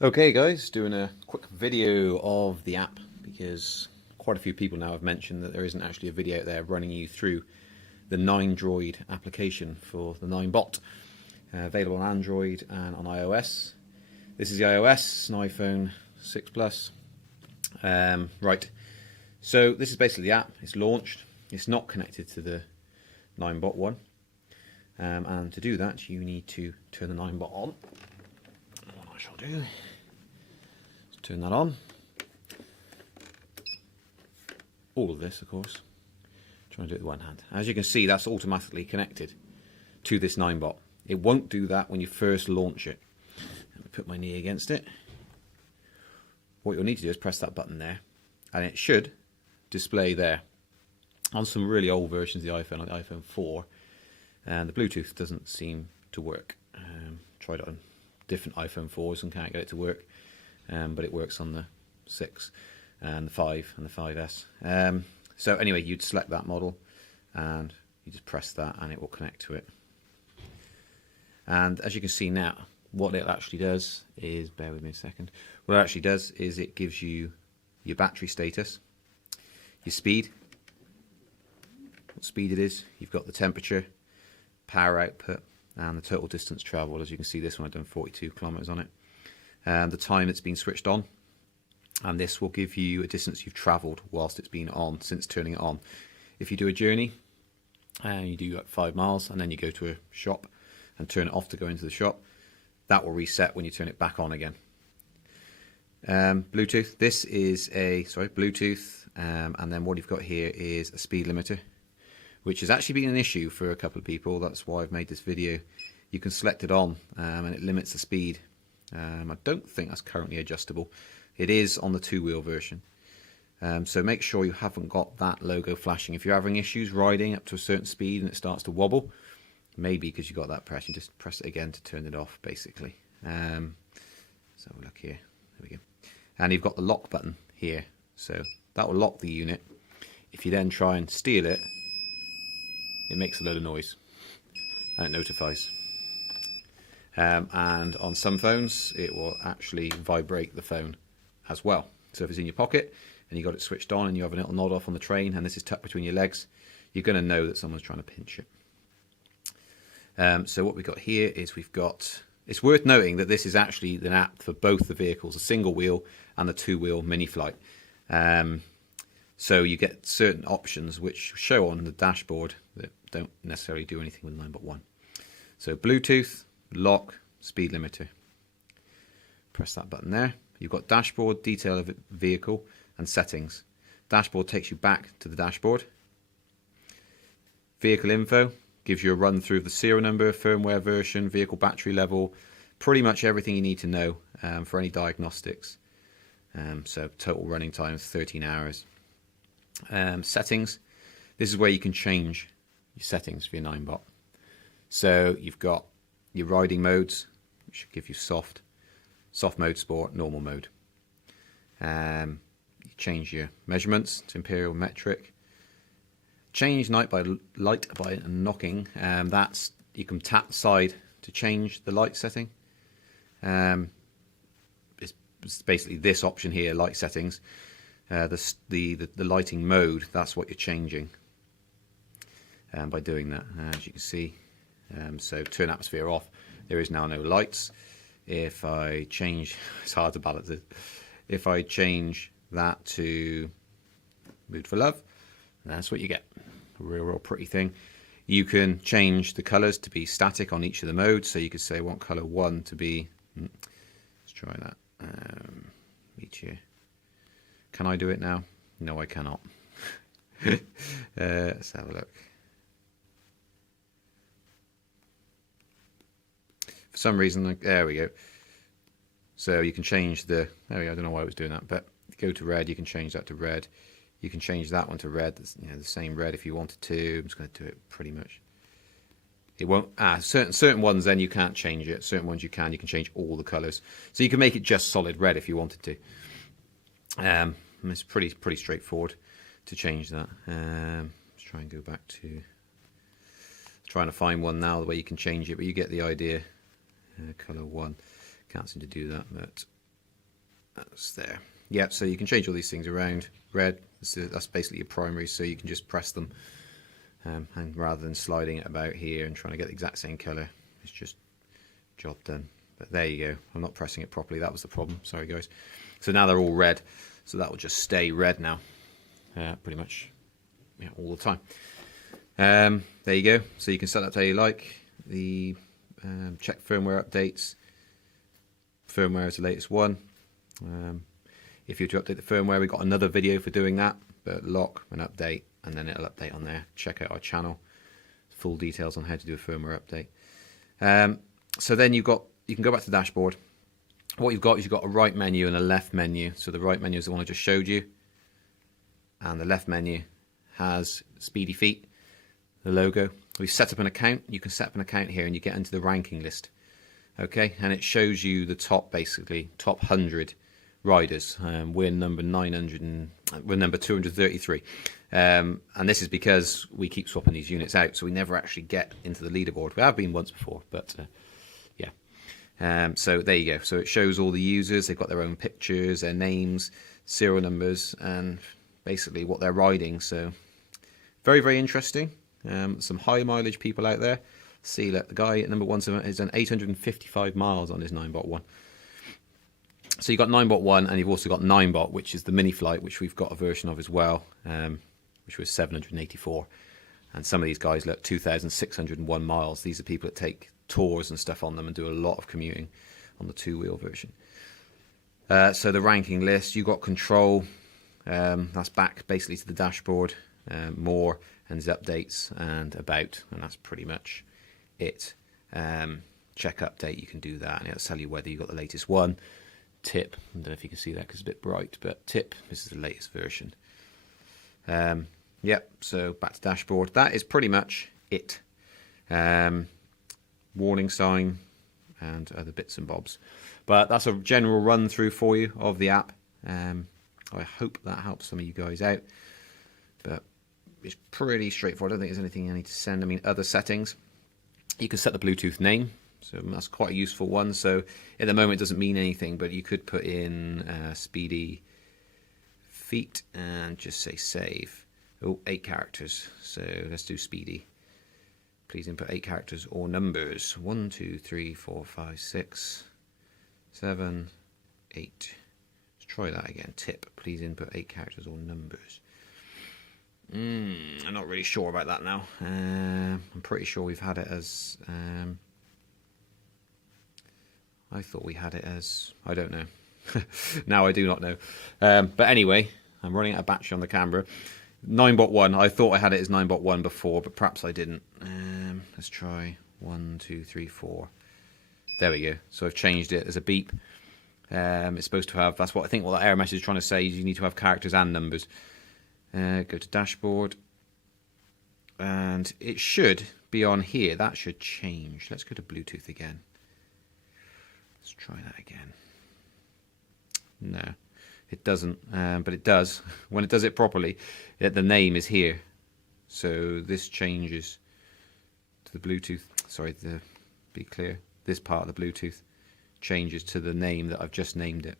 Okay guys, doing a quick video of the app because quite a few people now have mentioned that there isn't actually a video out there running you through the Ninedroid application for the Ninebot, available on Android and on iOS. This is the iOS, it's an iPhone 6 Plus. Right, so this is basically the app. It's launched, it's not connected to the Ninebot ONE, and to do that you need to turn the Ninebot on. What I shall do, turn that on. All of this, of course. Trying to do it with one hand. As you can see, that's automatically connected to this Ninebot. It won't do that when you first launch it. Let me put my knee against it. What you'll need to do is press that button there, and it should display there. On some really old versions of the iPhone, like the iPhone 4, and the Bluetooth doesn't seem to work. Tried it on different iPhone 4s and can't get it to work. But it works on the 6 and the 5 and the 5S. So anyway, you'd select that model and you just press that and it will connect to it. And as you can see now, what it actually does is, bear with me a second, what it actually does is it gives you your battery status, your speed, what speed it is, you've got the temperature, power output, and the total distance travelled. As you can see, this one I've done 42 kilometers on it. The time it's been switched on, and this will give you a distance you've travelled whilst it's been on since turning it on. If you do a journey and you do like 5 miles and then you go to a shop and turn it off to go into the shop, that will reset when you turn it back on again. Bluetooth, this is a Bluetooth, and then what you've got here is a speed limiter, which has actually been an issue for a couple of people. That's why I've made this video. You can select it on and it limits the speed. I don't think that's currently adjustable. It is on the 2-wheel version. So make sure you haven't got that logo flashing. If you're having issues riding up to a certain speed and it starts to wobble, maybe because you got that press, you just press it again to turn it off, basically. So look here, there we go. And you've got the lock button here, so that will lock the unit. If you then try and steal it, it makes a load of noise and it notifies. And on some phones it will actually vibrate the phone as well. So if it's in your pocket and you got it switched on and you have a little nod off on the train and this is tucked between your legs, you're going to know that someone's trying to pinch it. So what we've got here is it's worth noting that this is actually an app for both the vehicles, a single wheel and the 2-wheel mini flight. So you get certain options which show on the dashboard that don't necessarily do anything with Ninebot ONE. So Bluetooth, lock, speed limiter. Press that button there. You've got dashboard, detail of vehicle, and settings. Dashboard takes you back to the dashboard. Vehicle info gives you a run through of the serial number, firmware version, vehicle battery level, pretty much everything you need to know for any diagnostics. So total running time is 13 hours. Settings. This is where you can change your settings for your Ninebot. So you've got your riding modes, which should give you soft mode, sport, normal mode. You change your measurements to imperial, metric. Change light by knocking. That's, you can tap the side to change the light setting. It's basically this option here, light settings. The lighting mode, that's what you're changing by doing that, as you can see. So turn atmosphere off, there is now no lights. If I change, it's hard to balance it. If I change that to mood for love, that's what you get. A real pretty thing. You can change the colors to be static on each of the modes. So you could say I want color 1 to be, let's try that, each year. Can I do it now? No, I cannot. Let's have a look. For some reason, there we go. So you can change the, there we go, I don't know why I was doing that, but go to red, you can change that to red. You can change that one to red, that's, the same red if you wanted to. I'm just going to do it pretty much. It won't, certain ones then you can't change it, certain ones you can change all the colours. So you can make it just solid red if you wanted to. It's pretty straightforward to change that. Let's try and go back to, trying to find one now the way you can change it, but you get the idea. Color 1, can't seem to do that, but That's there. Yeah, so you can change all these things around. Red, that's basically your primary, so you can just press them. And rather than sliding it about here and trying to get the exact same colour, it's just job done. But there you go. I'm not pressing it properly. That was the problem. Sorry, guys. So now they're all red. So that will just stay red now. Pretty much all the time. There you go. So you can set that to how you like. The check firmware updates. Firmware is the latest one. If you were to update the firmware, we've got another video for doing that. But lock and update, and then it'll update on there. Check out our channel. Full details on how to do a firmware update. So then you can go back to the dashboard. What you've got is you've got a right menu and a left menu. So the right menu is the one I just showed you. And the left menu has Speedy Feet, the logo. We've set up an account. You can set up an account here and you get into the ranking list. Okay, and it shows you the top, basically, top 100 riders. We're number 900 and we're number 233. And this is because we keep swapping these units out, so we never actually get into the leaderboard. We have been once before, but yeah. So there you go. So it shows all the users. They've got their own pictures, their names, serial numbers, and basically what they're riding. So very, very interesting. Some high mileage people out there. See, look, the guy at number 1 has done 855 miles on his Ninebot ONE. So you've got Ninebot ONE, and you've also got Ninebot, which is the mini flight, which we've got a version of as well, which was 784. And some of these guys, look, 2,601 miles. These are people that take tours and stuff on them and do a lot of commuting on the 2-wheel version. So the ranking list, you've got control. That's back basically to the dashboard. More and updates and about, and that's pretty much it. Check update, you can do that, and it'll tell you whether you got the latest one. Tip, I don't know if you can see that because it's a bit bright, but tip, this is the latest version. Yep, so back to dashboard. That is pretty much it. Warning sign and other bits and bobs. But that's a general run through for you of the app. I hope that helps some of you guys out. But it's pretty straightforward. I don't think there's anything I need to send. I mean, other settings. You can set the Bluetooth name. So that's quite a useful one. So at the moment it doesn't mean anything, but you could put in Speedy Feet and just say save. Oh, 8 characters. So let's do Speedy. Please input 8 characters or numbers. 1, 2, 3, 4, 5, 6, 7, 8. Let's try that again. Tip. Please input 8 characters or numbers. I'm not really sure about that now. I'm pretty sure we've had it as... I thought we had it as... I don't know. Now I do not know. But anyway, I'm running out of battery on the camera. Ninebot ONE. I thought I had it as Ninebot ONE before, but perhaps I didn't. Let's try 1, 2, 3, 4. There we go. So I've changed it as a beep. It's supposed to have... That's what I think what that error message is trying to say. Is you need to have characters and numbers. Go to dashboard. And it should be on here. That should change. Let's go to Bluetooth again. Let's try that again. No, it doesn't, but it does. When it does it properly, the name is here. So this changes to the Bluetooth. Sorry, be clear. This part of the Bluetooth changes to the name that I've just named it.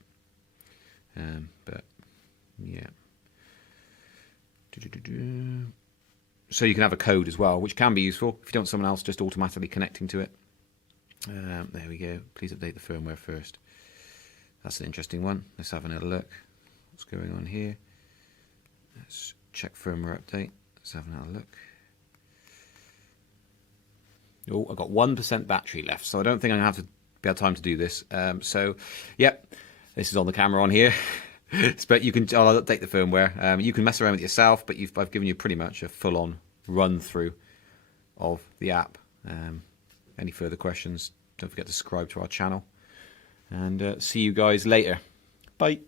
But yeah. So you can have a code as well, which can be useful if you don't want someone else just automatically connecting to it. There we go. Please update the firmware first. That's an interesting one. Let's have another look. What's going on here? Let's check firmware update. Let's have another look. Oh, I've got 1% battery left, so I don't think I'm going to have to be have time to do this. So, yep, this is on the camera on here. But you can, I'll update the firmware. You can mess around with it yourself, but I've given you pretty much a full-on run-through of the app. Any further questions, don't forget to subscribe to our channel. And see you guys later. Bye.